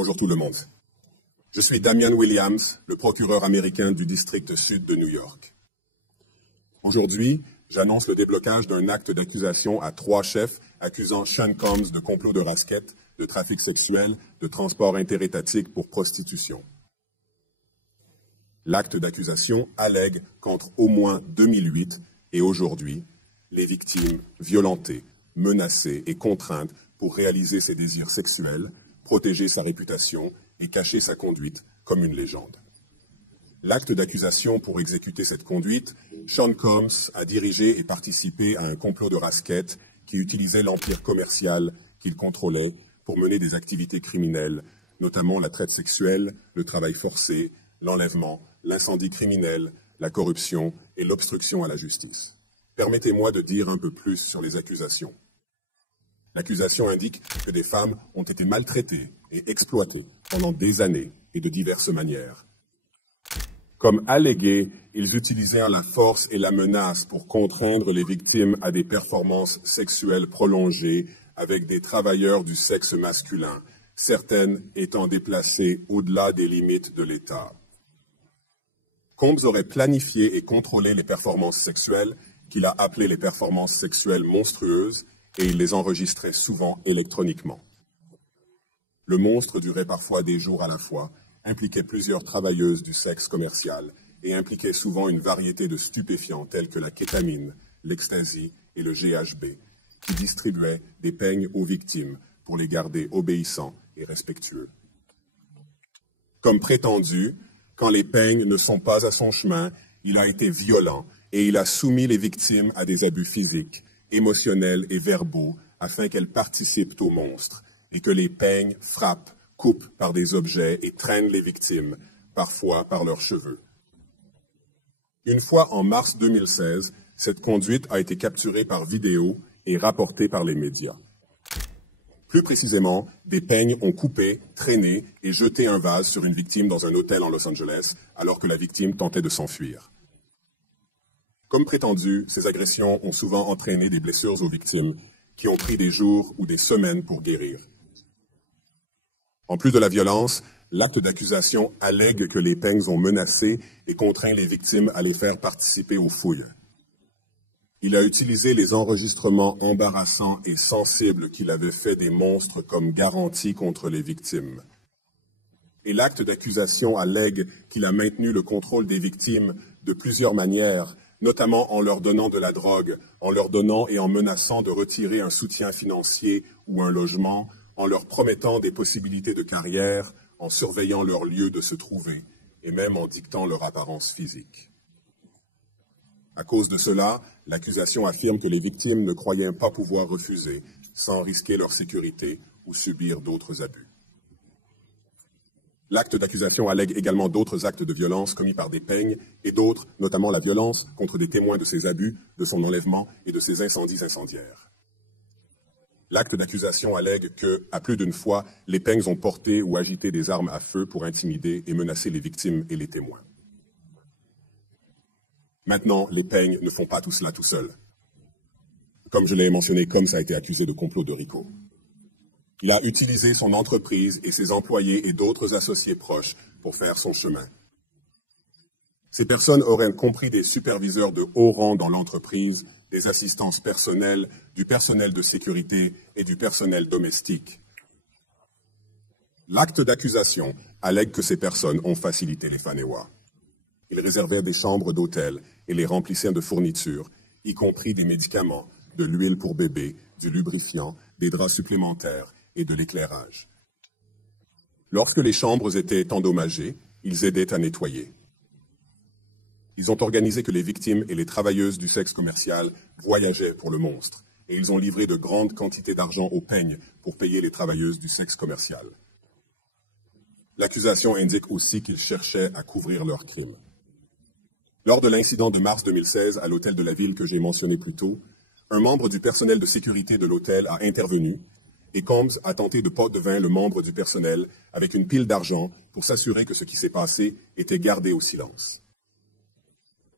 Bonjour tout le monde. Je suis Damian Williams, le procureur américain du district sud de New York. Aujourd'hui, j'annonce le déblocage d'un acte d'accusation à 3 chefs accusant Sean Combs de complot de rasquette, de trafic sexuel, de transport interétatique pour prostitution. L'acte d'accusation allègue qu'entre au moins 2008 et aujourd'hui, les victimes violentées, menacées et contraintes pour réaliser ses désirs sexuels, protéger sa réputation et cacher sa conduite comme une légende. L'acte d'accusation pour exécuter cette conduite, Sean Combs a dirigé et participé à un complot de rasquette qui utilisait l'empire commercial qu'il contrôlait pour mener des activités criminelles, notamment la traite sexuelle, le travail forcé, l'enlèvement, l'incendie criminel, la corruption et l'obstruction à la justice. Permettez-moi de dire un peu plus sur les accusations. L'accusation indique que des femmes ont été maltraitées et exploitées pendant des années et de diverses manières. Comme allégué, ils utilisèrent la force et la menace pour contraindre les victimes à des performances sexuelles prolongées avec des travailleurs du sexe masculin, certaines étant déplacées au-delà des limites de l'État. Combs aurait planifié et contrôlé les performances sexuelles, qu'il a appelées les performances sexuelles monstrueuses, et il les enregistrait souvent électroniquement. Le monstre durait parfois des jours à la fois, impliquait plusieurs travailleuses du sexe commercial et impliquait souvent une variété de stupéfiants tels que la kétamine, l'ecstasy et le GHB, qui distribuaient des peignes aux victimes pour les garder obéissants et respectueux. Comme prétendu, quand les peignes ne sont pas à son chemin, il a été violent et il a soumis les victimes à des abus physiques, émotionnels et verbaux afin qu'elles participent au monstre et que les peignes frappent, coupent par des objets et traînent les victimes, parfois par leurs cheveux. Une fois en mars 2016, cette conduite a été capturée par vidéo et rapportée par les médias. Plus précisément, des peignes ont coupé, traîné et jeté un vase sur une victime dans un hôtel en Los Angeles alors que la victime tentait de s'enfuir. Comme prétendu, ces agressions ont souvent entraîné des blessures aux victimes qui ont pris des jours ou des semaines pour guérir. En plus de la violence, l'acte d'accusation allègue que les peignes ont menacé et contraint les victimes à les faire participer aux fouilles. Il a utilisé les enregistrements embarrassants et sensibles qu'il avait fait des monstres comme garantie contre les victimes. Et l'acte d'accusation allègue qu'il a maintenu le contrôle des victimes de plusieurs manières, notamment en leur donnant de la drogue, en leur donnant et en menaçant de retirer un soutien financier ou un logement, en leur promettant des possibilités de carrière, en surveillant leur lieu de se trouver, et même en dictant leur apparence physique. À cause de cela, l'accusation affirme que les victimes ne croyaient pas pouvoir refuser, sans risquer leur sécurité ou subir d'autres abus. L'acte d'accusation allègue également d'autres actes de violence commis par des peignes et d'autres, notamment la violence contre des témoins de ses abus, de son enlèvement et de ses incendies incendiaires. L'acte d'accusation allègue que, à plus d'une fois, les peignes ont porté ou agité des armes à feu pour intimider et menacer les victimes et les témoins. Maintenant, les peignes ne font pas tout cela tout seuls. Comme je l'ai mentionné, Combs a été accusé de complot de RICO. Il a utilisé son entreprise et ses employés et d'autres associés proches pour faire son chemin. Ces personnes auraient compris des superviseurs de haut rang dans l'entreprise, des assistances personnelles, du personnel de sécurité et du personnel domestique. L'acte d'accusation allègue que ces personnes ont facilité les Fanewa. Ils réservèrent des chambres d'hôtel et les remplissaient de fournitures, y compris des médicaments, de l'huile pour bébé, du lubrifiant, des draps supplémentaires et de l'éclairage. Lorsque les chambres étaient endommagées, ils aidaient à nettoyer. Ils ont organisé que les victimes et les travailleuses du sexe commercial voyageaient pour le monstre, et ils ont livré de grandes quantités d'argent aux peignes pour payer les travailleuses du sexe commercial. L'accusation indique aussi qu'ils cherchaient à couvrir leurs crimes. Lors de l'incident de mars 2016 à l'hôtel de la ville que j'ai mentionné plus tôt, un membre du personnel de sécurité de l'hôtel a intervenu et Combs a tenté de pot de vin le membre du personnel avec une pile d'argent pour s'assurer que ce qui s'est passé était gardé au silence.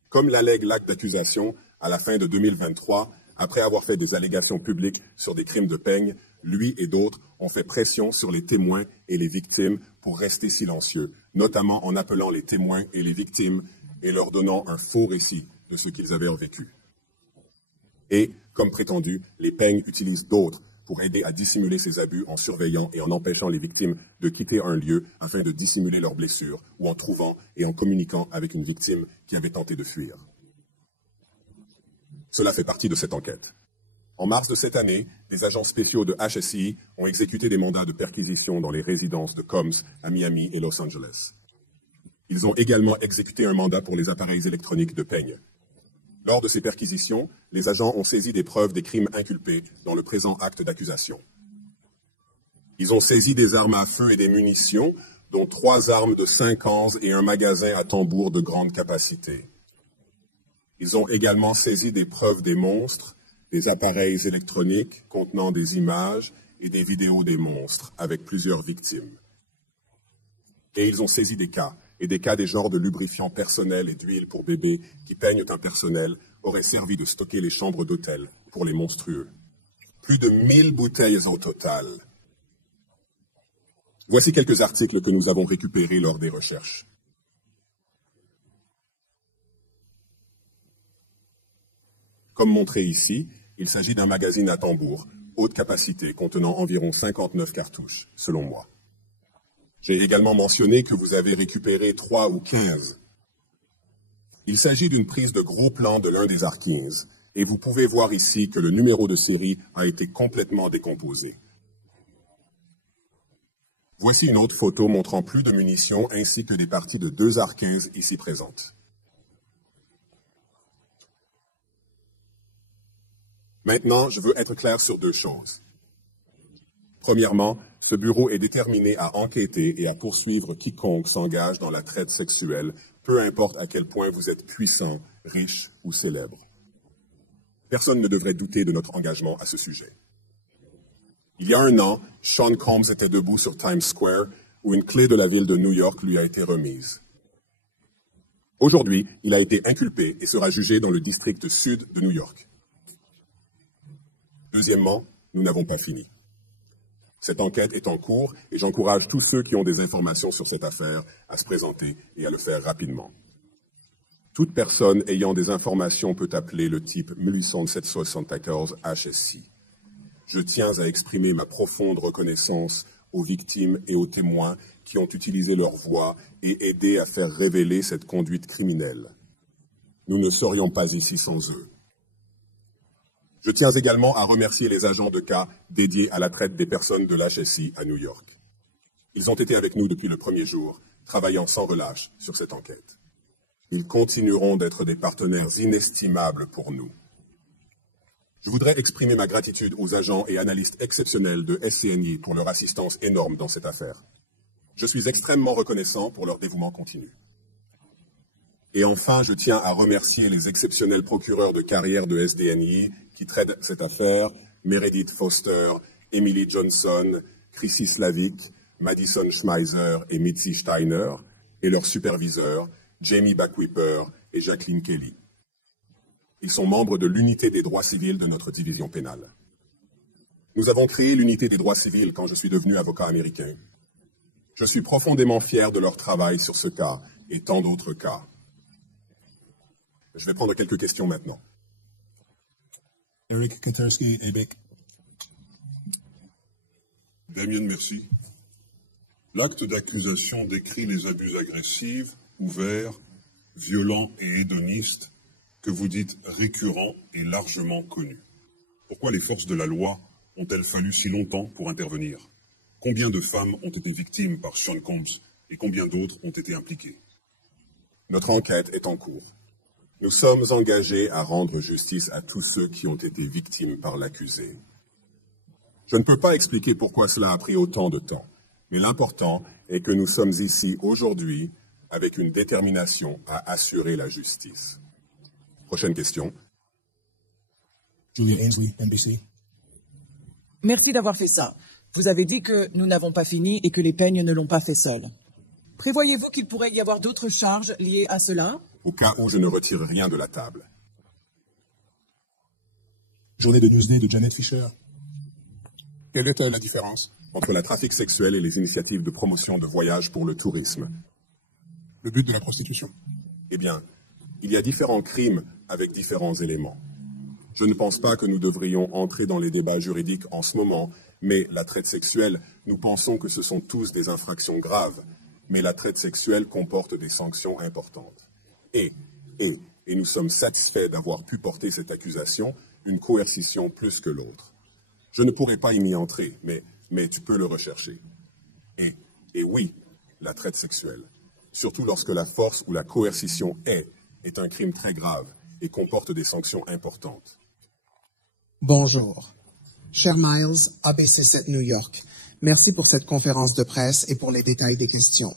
Comme l'allègue l'acte d'accusation, à la fin de 2023, après avoir fait des allégations publiques sur des crimes de peigne, lui et d'autres ont fait pression sur les témoins et les victimes pour rester silencieux, notamment en appelant les témoins et les victimes et leur donnant un faux récit de ce qu'ils avaient vécu. Et, comme prétendu, les peignes utilisent d'autres pour aider à dissimuler ces abus en surveillant et en empêchant les victimes de quitter un lieu afin de dissimuler leurs blessures ou en trouvant et en communiquant avec une victime qui avait tenté de fuir. Cela fait partie de cette enquête. En mars de cette année, des agents spéciaux de HSI ont exécuté des mandats de perquisition dans les résidences de Combs à Miami et Los Angeles. Ils ont également exécuté un mandat pour les appareils électroniques de peigne. Lors de ces perquisitions, les agents ont saisi des preuves des crimes inculpés dans le présent acte d'accusation. Ils ont saisi des armes à feu et des munitions, dont 3 armes de 5 ans et un magasin à tambour de grande capacité. Ils ont également saisi des preuves des monstres, des appareils électroniques contenant des images et des vidéos des monstres avec plusieurs victimes. Et ils ont saisi des cas des genres de lubrifiants personnels et d'huile pour bébés qui peignent un personnel auraient servi de stocker les chambres d'hôtel pour les monstrueux. Plus de 1000 bouteilles au total. Voici quelques articles que nous avons récupérés lors des recherches. Comme montré ici, il s'agit d'un magazine à tambour, haute capacité, contenant environ 59 cartouches, selon moi. J'ai également mentionné que vous avez récupéré 3 ou 15. Il s'agit d'une prise de gros plan de l'un des Harkins, et vous pouvez voir ici que le numéro de série a été complètement décomposé. Voici une autre photo montrant plus de munitions ainsi que des parties de 2 Harkins ici présentes. Maintenant, je veux être clair sur 2 choses. Premièrement, ce bureau est déterminé à enquêter et à poursuivre quiconque s'engage dans la traite sexuelle, peu importe à quel point vous êtes puissant, riche ou célèbre. Personne ne devrait douter de notre engagement à ce sujet. Il y a 1 an, Sean Combs était debout sur Times Square où une clé de la ville de New York lui a été remise. Aujourd'hui, il a été inculpé et sera jugé dans le district sud de New York. Deuxièmement, nous n'avons pas fini. Cette enquête est en cours et j'encourage tous ceux qui ont des informations sur cette affaire à se présenter et à le faire rapidement. Toute personne ayant des informations peut appeler le type 1874 HSI. Je tiens à exprimer ma profonde reconnaissance aux victimes et aux témoins qui ont utilisé leur voix et aidé à faire révéler cette conduite criminelle. Nous ne serions pas ici sans eux. Je tiens également à remercier les agents de cas dédiés à la traite des personnes de l'HSI à New York. Ils ont été avec nous depuis le premier jour, travaillant sans relâche sur cette enquête. Ils continueront d'être des partenaires inestimables pour nous. Je voudrais exprimer ma gratitude aux agents et analystes exceptionnels de SCNI pour leur assistance énorme dans cette affaire. Je suis extrêmement reconnaissant pour leur dévouement continu. Et enfin, je tiens à remercier les exceptionnels procureurs de carrière de SDNI qui traitent cette affaire, Meredith Foster, Emily Johnson, Chrissy Slavic, Madison Schmeiser et Mitzi Steiner, et leurs superviseurs, Jamie Backwhipper et Jacqueline Kelly. Ils sont membres de l'unité des droits civils de notre division pénale. Nous avons créé l'unité des droits civils quand je suis devenu avocat américain. Je suis profondément fier de leur travail sur ce cas et tant d'autres cas. Je vais prendre quelques questions maintenant. Eric Katersky, ABIC. Damien, merci. L'acte d'accusation décrit les abus agressifs, ouverts, violents et hédonistes que vous dites récurrents et largement connus. Pourquoi les forces de la loi ont-elles fallu si longtemps pour intervenir? Combien de femmes ont été victimes par Sean Combs et combien d'autres ont été impliquées? Notre enquête est en cours. Nous sommes engagés à rendre justice à tous ceux qui ont été victimes par l'accusé. Je ne peux pas expliquer pourquoi cela a pris autant de temps, mais l'important est que nous sommes ici aujourd'hui avec une détermination à assurer la justice. Prochaine question. Julia Ainsley, NBC. Merci d'avoir fait ça. Vous avez dit que nous n'avons pas fini et que les peignes ne l'ont pas fait seuls. Prévoyez-vous qu'il pourrait y avoir d'autres charges liées à cela? Au cas où je ne retire rien de la table. Journée de Newsday de Janet Fisher. Quelle est la différence? Entre le trafic sexuel et les initiatives de promotion de voyages pour le tourisme. Le but de la prostitution. Eh bien, il y a différents crimes avec différents éléments. Je ne pense pas que nous devrions entrer dans les débats juridiques en ce moment, mais la traite sexuelle, nous pensons que ce sont tous des infractions graves, mais la traite sexuelle comporte des sanctions importantes. Et nous sommes satisfaits d'avoir pu porter cette accusation, une coercition plus que l'autre. Je ne pourrais pas y entrer, mais tu peux le rechercher. Et oui, la traite sexuelle, surtout lorsque la force ou la coercition est un crime très grave et comporte des sanctions importantes. Bonjour. Cher Miles, ABC7 New York, merci pour cette conférence de presse et pour les détails des questions.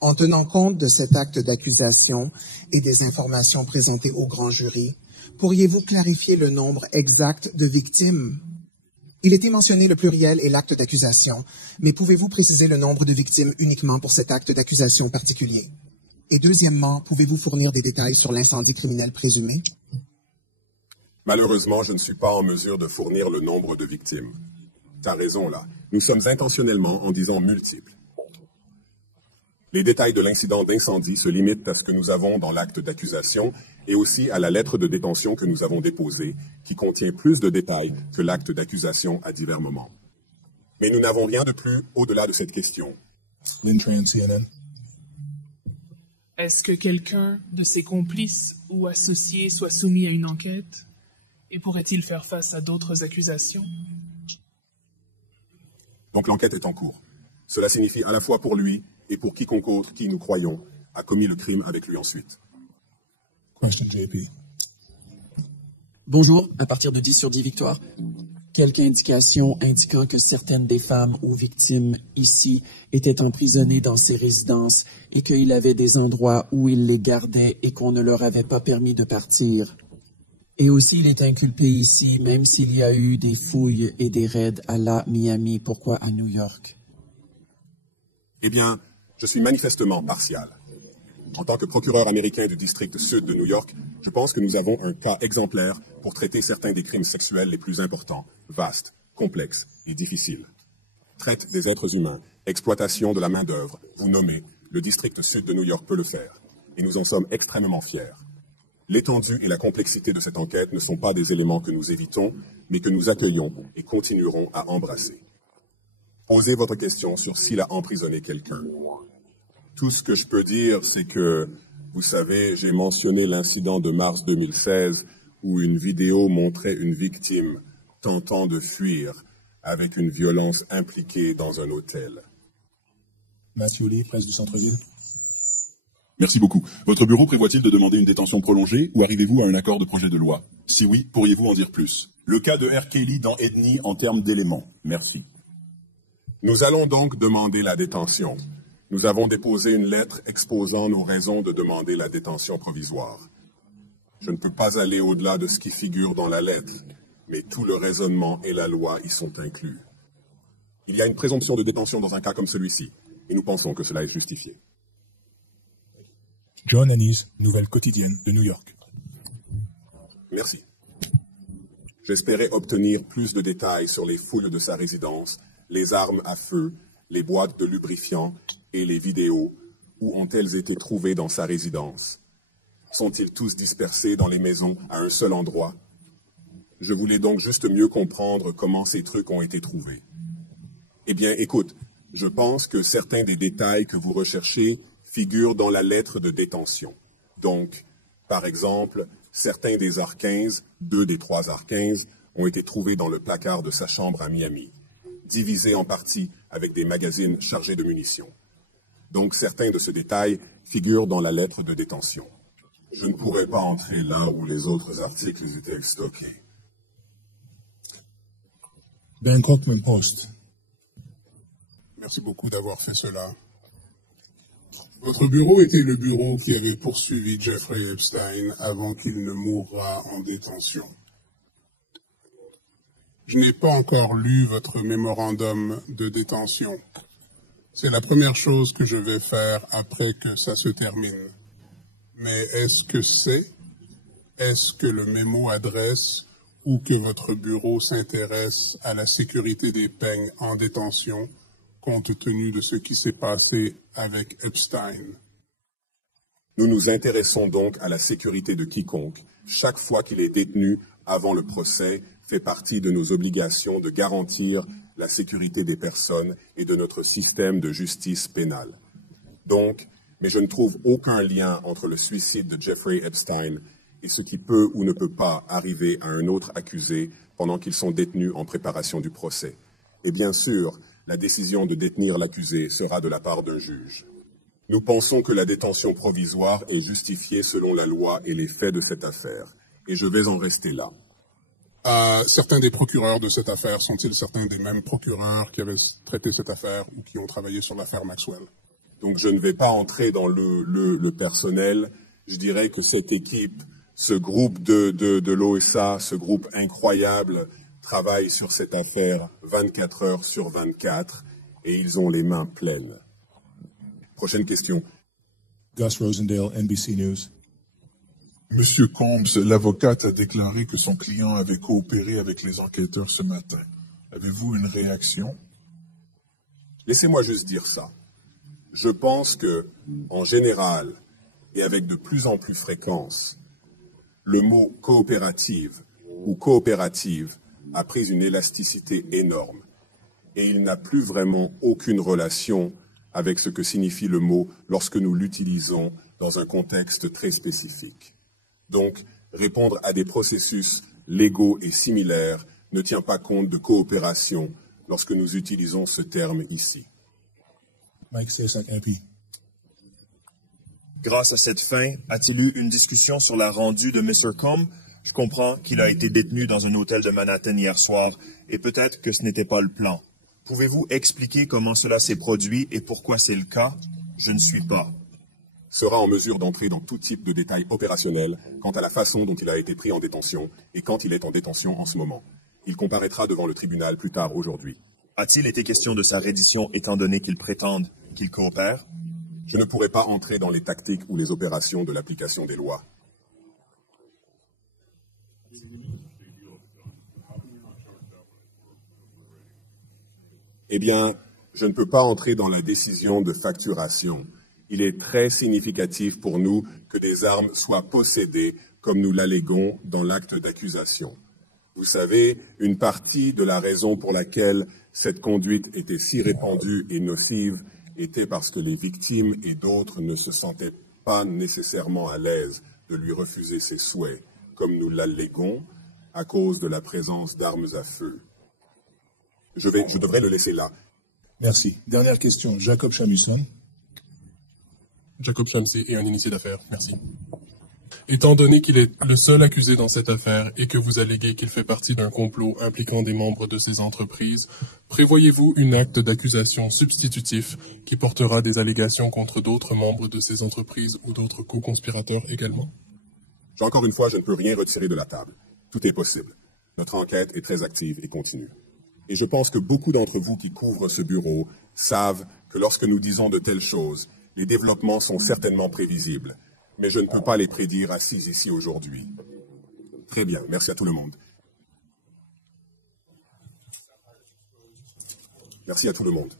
En tenant compte de cet acte d'accusation et des informations présentées au grand jury, pourriez-vous clarifier le nombre exact de victimes? Il était mentionné le pluriel et l'acte d'accusation, mais pouvez-vous préciser le nombre de victimes uniquement pour cet acte d'accusation particulier? Et deuxièmement, pouvez-vous fournir des détails sur l'incendie criminel présumé? Malheureusement, je ne suis pas en mesure de fournir le nombre de victimes. T'as raison là. Nous sommes intentionnellement en disant multiples. Les détails de l'incident d'incendie se limitent à ce que nous avons dans l'acte d'accusation et aussi à la lettre de détention que nous avons déposée, qui contient plus de détails que l'acte d'accusation à divers moments. Mais nous n'avons rien de plus au-delà de cette question. Lynn Tran, CNN. Est-ce que quelqu'un de ses complices ou associés soit soumis à une enquête? Et pourrait-il faire face à d'autres accusations? Donc l'enquête est en cours. Cela signifie à la fois pour lui et pour quiconque autre qui, nous croyons, a commis le crime avec lui ensuite. Question JP. Bonjour, à partir de 10 sur 10 victoires. Quelques indications indiquant que certaines des femmes ou victimes ici étaient emprisonnées dans ces résidences et qu'il avait des endroits où il les gardait et qu'on ne leur avait pas permis de partir. Et aussi, il est inculpé ici, même s'il y a eu des fouilles et des raids à la Miami. Pourquoi à New York? Eh bien, je suis manifestement partial. En tant que procureur américain du district sud de New York, je pense que nous avons un cas exemplaire pour traiter certains des crimes sexuels les plus importants, vastes, complexes et difficiles. Traite des êtres humains, exploitation de la main-d'œuvre, vous nommez, le district sud de New York peut le faire. Et nous en sommes extrêmement fiers. L'étendue et la complexité de cette enquête ne sont pas des éléments que nous évitons, mais que nous accueillons et continuerons à embrasser. Posez votre question sur s'il a emprisonné quelqu'un. Tout ce que je peux dire, c'est que, vous savez, j'ai mentionné l'incident de mars 2016 où une vidéo montrait une victime tentant de fuir avec une violence impliquée dans un hôtel. Matthew Lee, presse du centre-ville. Merci beaucoup. Votre bureau prévoit-il de demander une détention prolongée ou arrivez-vous à un accord de projet de loi? Si oui, pourriez-vous en dire plus? Le cas de R. Kelly dans Edney en termes d'éléments. Merci. Nous allons donc demander la détention. Nous avons déposé une lettre exposant nos raisons de demander la détention provisoire. Je ne peux pas aller au-delà de ce qui figure dans la lettre, mais tout le raisonnement et la loi y sont inclus. Il y a une présomption de détention dans un cas comme celui-ci, et nous pensons que cela est justifié. John Ennis, Nouvelle quotidienne de New York. Merci. J'espérais obtenir plus de détails sur les fouilles de sa résidence, les armes à feu, les boîtes de lubrifiant et les vidéos. Où ont-elles été trouvées dans sa résidence? Sont-ils tous dispersés dans les maisons à un seul endroit? Je voulais donc juste mieux comprendre comment ces trucs ont été trouvés. Eh bien, écoute, je pense que certains des détails que vous recherchez figurent dans la lettre de détention. Donc, par exemple, certains des AR-15, 2 des 3 AR-15, ont été trouvés dans le placard de sa chambre à Miami, divisés en parties avec des magazines chargés de munitions. Donc, certains de ce détail figurent dans la lettre de détention. Je ne pourrais pas entrer là où les autres articles étaient stockés. Bangkok Post. Merci beaucoup d'avoir fait cela. Votre bureau était le bureau qui avait poursuivi Jeffrey Epstein avant qu'il ne mourra en détention. Je n'ai pas encore lu votre mémorandum de détention. C'est la première chose que je vais faire après que ça se termine. Mais est-ce que le mémo adresse ou que votre bureau s'intéresse à la sécurité des peignes en détention compte tenu de ce qui s'est passé avec Epstein? Nous nous intéressons donc à la sécurité de quiconque. Chaque fois qu'il est détenu avant le procès fait partie de nos obligations de garantir la sécurité des personnes et de notre système de justice pénale. Donc, mais je ne trouve aucun lien entre le suicide de Jeffrey Epstein et ce qui peut ou ne peut pas arriver à un autre accusé pendant qu'ils sont détenus en préparation du procès. Et bien sûr, la décision de détenir l'accusé sera de la part d'un juge. Nous pensons que la détention provisoire est justifiée selon la loi et les faits de cette affaire, et je vais en rester là. Certains des procureurs de cette affaire sont-ils certains des mêmes procureurs qui avaient traité cette affaire ou qui ont travaillé sur l'affaire Maxwell? Donc je ne vais pas entrer dans le personnel. Je dirais que cette équipe, ce groupe de l'OSA, ce groupe incroyable, travaille sur cette affaire 24 heures sur 24 et ils ont les mains pleines. Prochaine question. Gus Rosendale, NBC News. Monsieur Combs, l'avocate a déclaré que son client avait coopéré avec les enquêteurs ce matin. Avez-vous une réaction? Laissez-moi juste dire ça. Je pense que, en général, et avec de plus en plus fréquence, le mot coopérative ou coopérative a pris une élasticité énorme et il n'a plus vraiment aucune relation avec ce que signifie le mot lorsque nous l'utilisons dans un contexte très spécifique. Donc, répondre à des processus légaux et similaires ne tient pas compte de coopération lorsque nous utilisons ce terme ici. Mike Ciasak, MP. Grâce à cette fin, a-t-il eu une discussion sur la rendue de Mr. Combs? Je comprends qu'il a été détenu dans un hôtel de Manhattan hier soir, et peut-être que ce n'était pas le plan. Pouvez-vous expliquer comment cela s'est produit et pourquoi c'est le cas? Je ne suis pas. Sera en mesure d'entrer dans tout type de détails opérationnels quant à la façon dont il a été pris en détention et quand il est en détention en ce moment. Il comparaîtra devant le tribunal plus tard aujourd'hui. A-t-il été question de sa reddition étant donné qu'il prétende qu'il coopère? Je ne pourrai pas entrer dans les tactiques ou les opérations de l'application des lois. Eh bien, je ne peux pas entrer dans la décision de facturation. Il est très significatif pour nous que des armes soient possédées comme nous l'alléguons dans l'acte d'accusation. Vous savez, une partie de la raison pour laquelle cette conduite était si répandue et nocive était parce que les victimes et d'autres ne se sentaient pas nécessairement à l'aise de lui refuser ses souhaits, comme nous l'alléguons, à cause de la présence d'armes à feu. Je devrais le laisser là. Merci. Dernière question. Jacob Chamusson. Jacob Shamsi est un initié d'affaires. Merci. Étant donné qu'il est le seul accusé dans cette affaire et que vous alléguez qu'il fait partie d'un complot impliquant des membres de ces entreprises, prévoyez-vous un acte d'accusation substitutif qui portera des allégations contre d'autres membres de ces entreprises ou d'autres co-conspirateurs également? Encore une fois, je ne peux rien retirer de la table. Tout est possible. Notre enquête est très active et continue. Et je pense que beaucoup d'entre vous qui couvrent ce bureau savent que lorsque nous disons de telles choses, les développements sont certainement prévisibles. Mais je ne peux pas les prédire assis ici aujourd'hui. Très bien, merci à tout le monde. Merci à tout le monde.